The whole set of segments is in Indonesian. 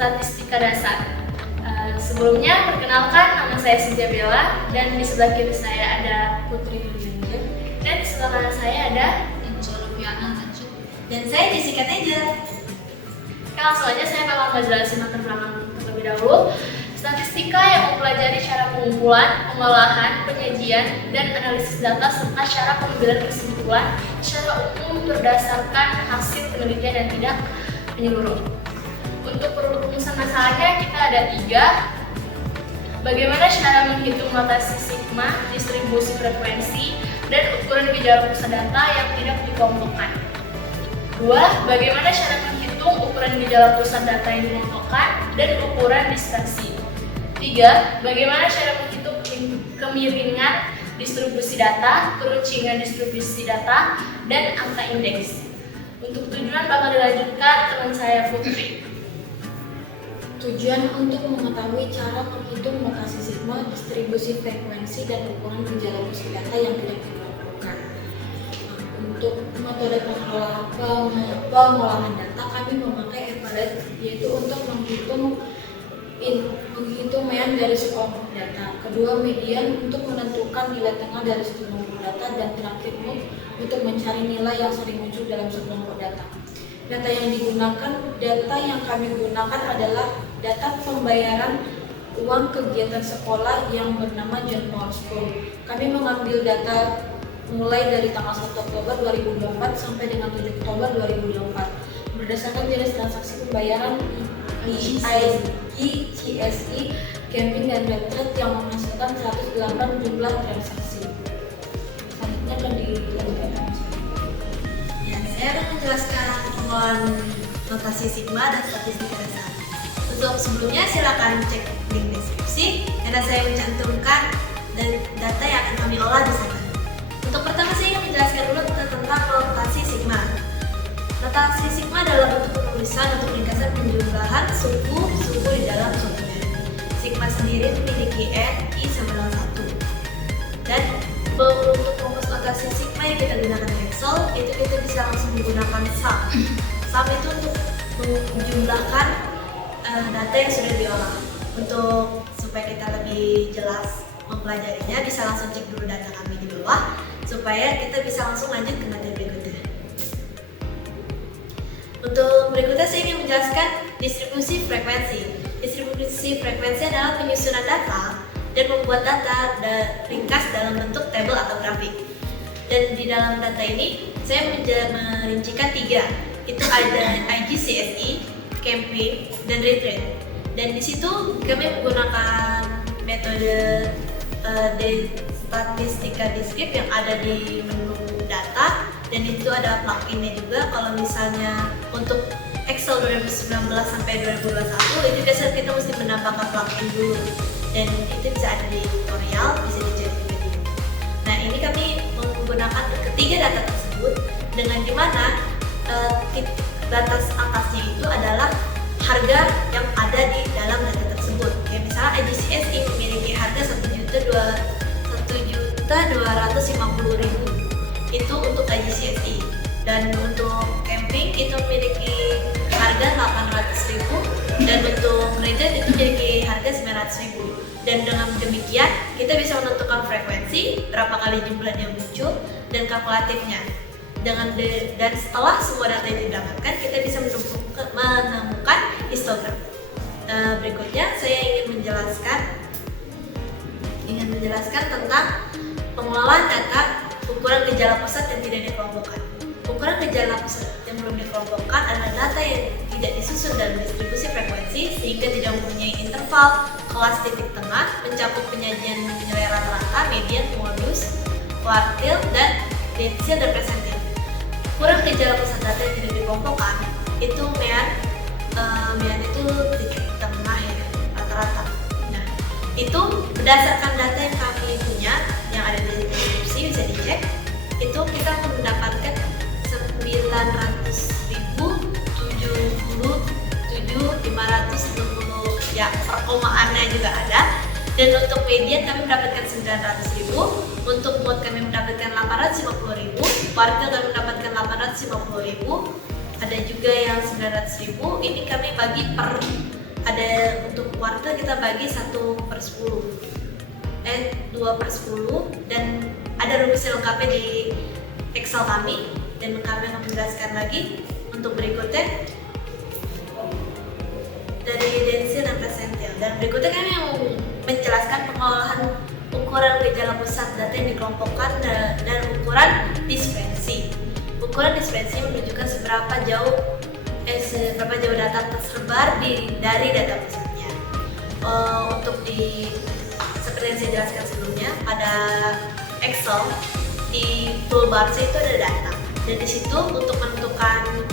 statistika dasar. Sebelumnya, perkenalkan, nama saya Cynthia Bella, dan di sebelah kiri saya ada Putri Yulianza, dan di sebelah kanan saya ada Insyaallah, dan saya Jessica Teja. Langsung aja saya bakal ngejelasin latar belakang terlebih dahulu. Statistika yang mempelajari cara pengumpulan, pengolahan, penyajian, dan analisis data serta cara pengambilan kesimpulan secara umum berdasarkan hasil penelitian dan tidak menyeluruh. Untuk perumusan masalahnya kita ada 3. Bagaimana cara menghitung notasi sigma, distribusi frekuensi, dan ukuran gejala pusat data yang tidak dikelompokkan. 2. Bagaimana cara menghitung ukuran gejala pusat data yang dikelompokkan dan ukuran dispersi. 3. Bagaimana cara menghitung kemiringan distribusi data, keruncingan distribusi data, dan angka indeks. Untuk tujuan bakal dilanjutkan teman saya Putri. Tujuan untuk mengetahui cara menghitung notasi sigma, distribusi frekuensi, dan ukuran gejala pusat data yang tidak dikelompokkan. Untuk metode pengolahan data, kami memakai evaluate, yaitu untuk menghitung mean dari sekelompok data. Kedua, median untuk menentukan nilai tengah dari sekelompok data, dan terakhir mode untuk mencari nilai yang sering muncul dalam sekelompok data. Data yang kami gunakan adalah data pembayaran uang kegiatan sekolah yang bernama John Paul School. Kami mengambil data mulai dari tanggal 1 Oktober 2024 sampai dengan 7 Oktober 2024 berdasarkan jenis transaksi pembayaran EIG, CSI, camping, dan retreat yang menghasilkan 108 jumlah transaksi. Selanjutnya akan dilanjutkan. Ya, saya akan menjelaskan pengolahan notasi sigma dan statistika dasar. Untuk sebelumnya silakan cek link deskripsi karena saya mencantumkan data yang akan kami olah di sana. Untuk pertama saya ingin menjelaskan dulu tentang notasi sigma. Notasi sigma adalah bentuk penulisan untuk ringkasan penjumlahan suku di dalam suatu dari. Sigma sendiri memiliki n, i sama dengan 1. Dan untuk rumus notasi sigma yang kita gunakan di Excel, itu kita bisa langsung menggunakan sum. Sum itu untuk menjumlahkan data yang sudah diolah. Untuk supaya kita lebih jelas mempelajarinya, bisa langsung cek dulu data kami di bawah supaya kita bisa langsung lanjut ke materi berikutnya. Untuk berikutnya saya ingin menjelaskan distribusi frekuensi. Distribusi frekuensi adalah penyusunan data dan membuat data ringkas dalam bentuk tabel atau grafik. Dan di dalam data ini saya merincikan 3. Itu ada IGCSE, camping, dan retreat. Dan di situ kami menggunakan metode statistika descript yang ada di menu data, dan itu ada pluginnya juga. Kalau misalnya untuk Excel 2019 sampai 2021 itu biasanya kita mesti menambahkan plugin dulu, dan itu bisa ada di tutorial, bisa dicek juga dulu. Nah, ini kami menggunakan ketiga data tersebut dengan dimana data atasnya itu adalah harga yang ada di dalam data tersebut. Kayak misalnya IGCSE memiliki harga 1.250.000 itu untuk IGCSE, dan untuk camping itu memiliki harga 800.000, dan untuk retreat itu memiliki harga 900.000. Dan dengan demikian kita bisa menentukan frekuensi, berapa kali jumlahnya muncul, dan kalkulatifnya. Dan setelah semua data ini didapatkan, kita bisa menemukan histogram. Berikutnya saya ingin menjelaskan tentang pengelolaan data ukuran gejala pusat yang tidak dikelompokkan. Ukuran gejala pusat yang belum dikelompokkan adalah data yang tidak disusun dalam distribusi frekuensi sehingga tidak mempunyai interval, kelas titik tengah, mencakup penyajian nilai rata-rata, median, modus, kuartil, dan desil dan presentil. Ukuran gejala pusat data yang tidak dikelompokkan itu mean itu titik tengah ya, rata-rata. Nah, itu berdasarkan data yang kami punya yang ada di deskripsi, bisa dicek. Itu kita mendapatkan 900.077.520 ya, perkomaannya juga ada. Dan untuk median kami mendapatkan 900.000, untuk mode kami mendapatkan 850.000, kuartil kami mendapatkan 850.000, ada juga yang 900.000. Ini kami bagi per ada untuk kuartal kita bagi 1/10, 2/10, dan ada rumus lengkapnya di Excel kami, dan kami akan menjelaskan lagi untuk berikutnya dari densil dan presentil. Dan berikutnya kami yang menjelaskan pengolahan ukuran gejala pusat data yang dikelompokkan dan ukuran dispersi. Ukuran dispersi menunjukkan seberapa jauh data tersebar dari data pusatnya. Seperti yang saya jelaskan sebelumnya, pada Excel di toolbar itu ada data, dan di situ untuk menentukan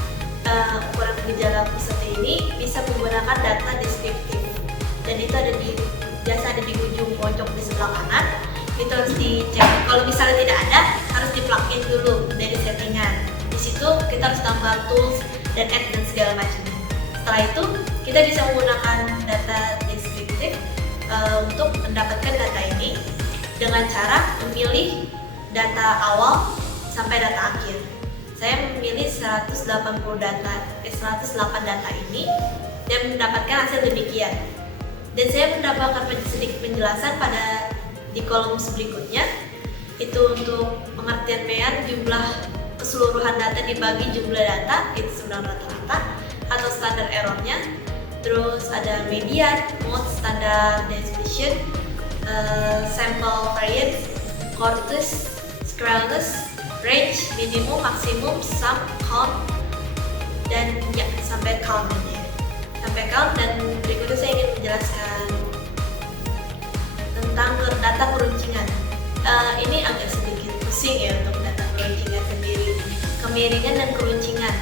ukuran gejala pusat ini bisa menggunakan data deskriptif, dan itu biasa ada di ujung pojok di sebelah kanan. Itu harus dicek. Kalau misalnya tidak ada, harus di-plugin dulu dari settingan. Di situ kita harus tambah tools dan add dan segala macamnya. Setelah itu kita bisa menggunakan data deskriptif untuk mendapatkan data ini dengan cara memilih data awal sampai data akhir. Saya memilih 108 data ini dan mendapatkan hasil demikian. Dan saya mendapatkan sedikit penjelasan di kolom berikutnya, itu untuk pengertian MEAN, jumlah keseluruhan data dibagi jumlah data, itu sebenarnya rata-rata atau standar errornya. Terus ada median, mode, standard deviation, sample variance, quartus, squareness, range, minimum, maksimum, sum, count, dan ya sampai count aja. Sampai count. Dan berikutnya saya ingin menjelaskan tentang data keruncingan. Ini agak sedikit pusing ya untuk data keruncingan sendiri. Kemiringan dan keruncingan.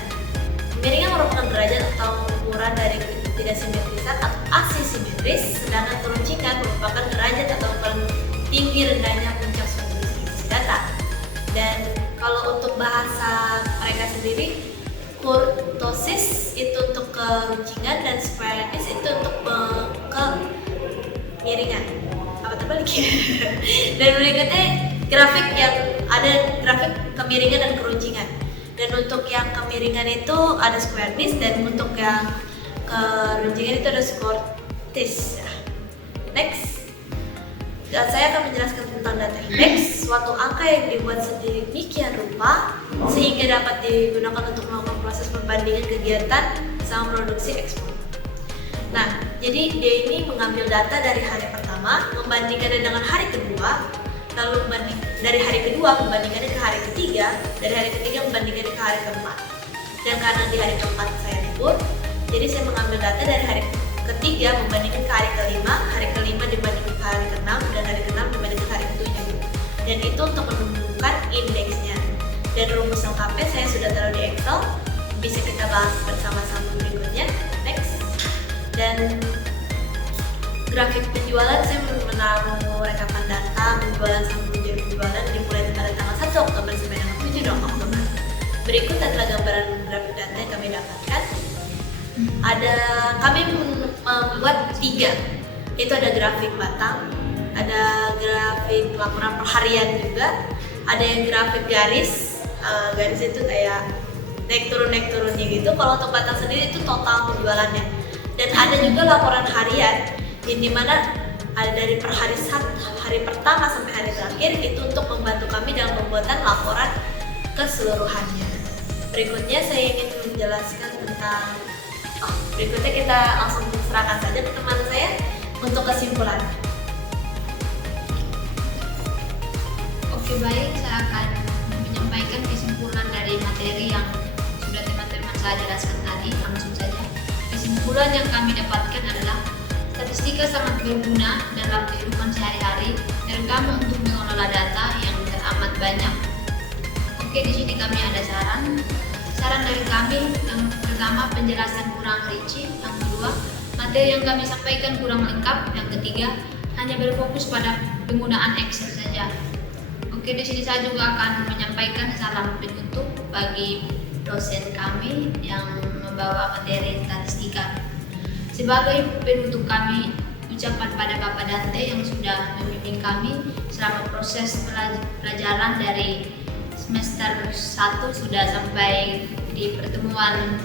Kemiringan merupakan derajat atau ukuran dari ketidaksimetrisan atau asimetris, sedangkan keruncingan merupakan derajat atau ukuran tinggi rendahnya puncak suatu distribusi data. Dan kalau untuk bahasa mereka sendiri, kurtosis itu untuk keruncingan dan squareness itu untuk kemiringan. Apa terbalik ya? Dan berikutnya grafik yang ada grafik kemiringan dan keruncingan. Dan untuk yang kemiringan itu ada squareness, dan untuk yang keruncingan itu ada quartis. Next, saya akan menjelaskan tentang data indeks, suatu angka yang dibuat sedemikian rupa sehingga dapat digunakan untuk melakukan proses perbandingan kegiatan sama produksi ekspor. Nah, jadi dia ini mengambil data dari hari pertama, membandingkannya dengan hari kedua, lalu dari hari kedua membandingkannya ke hari ketiga, dari hari ketiga membandingkannya ke hari keempat. Dan karena di hari keempat saya libur, jadi saya mengambil data dari hari ketiga membandingkan ke hari kelima dibandingkan ke hari keenam, dan hari keenam dibandingkan ke hari ketujuh. Dan itu untuk menemukan indeksnya. Dan rumus lengkapnya saya sudah taruh di Excel, bisa kita bahas bersama-sama berikutnya. Next. Dan grafik penjualan, saya menaruh rekapan data penjualan sampai tujuan penjualan dimulai pada tanggal 1 Oktober sampai tanggal 7 Oktober. Berikut adalah gambaran grafik data yang kami dapatkan. Kami membuat 3, itu ada grafik batang, ada grafik laporan perharian juga, ada yang grafik garis itu kayak naik turunnya gitu. Kalau untuk batang sendiri itu total penjualannya. Dan ada juga laporan harian, yang dimana ada dari per hari pertama sampai hari terakhir, itu untuk membantu kami dalam pembuatan laporan keseluruhannya. Berikutnya saya ingin menjelaskan tentang berikutnya kita langsung serahkan saja ke teman saya untuk kesimpulan. Oke, baik, saya akan menyampaikan kesimpulan dari materi yang sudah teman-teman saya jelaskan tadi. Langsung saja. Kesimpulan yang kami dapatkan adalah statistika sangat berguna dalam kehidupan sehari-hari, terutama untuk mengelola data yang teramat banyak. Oke, di sini kami ada saran dari kami. Yang pertama, penjelasan kurang rinci. Yang kedua, materi yang kami sampaikan kurang lengkap. Yang ketiga, hanya berfokus pada penggunaan Excel saja. Oke, di sini saya juga akan menyampaikan salam penutup bagi dosen kami yang membawa materi statistika. Sebagai penutup kami ucapan pada Bapak Dante yang sudah membimbing kami selama proses pelajaran dari semester 1 sudah sampai di pertemuan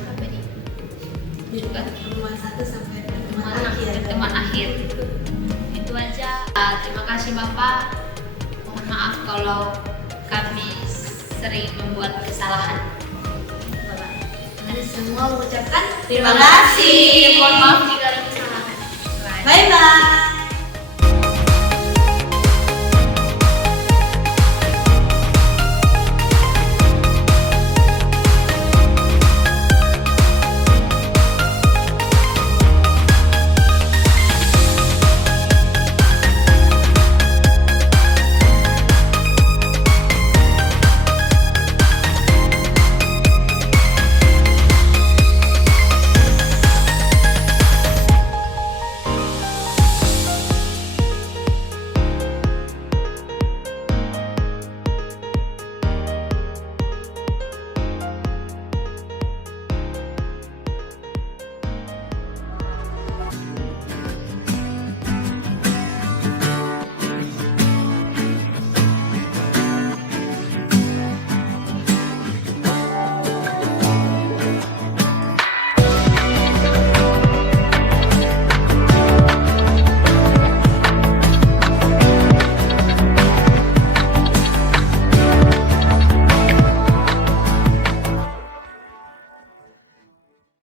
Pertemuan 1 sampai pertemuan teman akhir. Itu aja. Terima kasih Bapak. Mohon maaf kalau kami sering membuat kesalahan. Kami semua mengucapkan Terima kasih. Mohon maaf jika ada kesalahan. Bye bye.